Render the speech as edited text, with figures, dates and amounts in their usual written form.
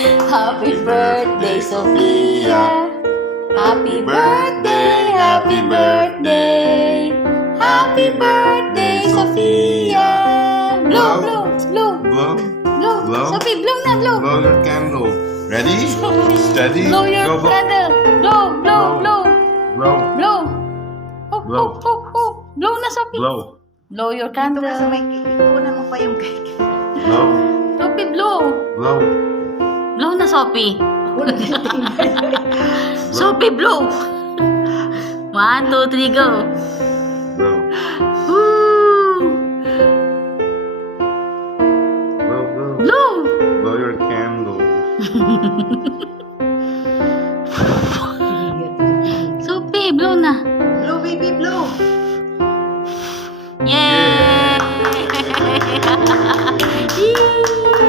Happy birthday, Sophia. Happy birthday, happy birthday. Happy birthday, Sophia. Blow, blow, blow, Blow. blow. Blow. Sophie, blow na, blow. Blow your candle. Ready? Steady. Blow your Go, blow. candle. Blow, blow, blow, Blow. blow. Oh, Blow. oh, oh, oh. Blow na, Sophie. Blow. Blow your Ito candle. ka sa may ikunan mo pa yung cake. Blow. Sophie, blow. Blow. Blow na, Sophie. Wala titingnan. Sophie, blow. 1, 2, 3, go. Blow. Woo! Blow. Blow. Blow. Blow your candle. Sophie, blow na. Blow, baby, blow. Yay! Yay!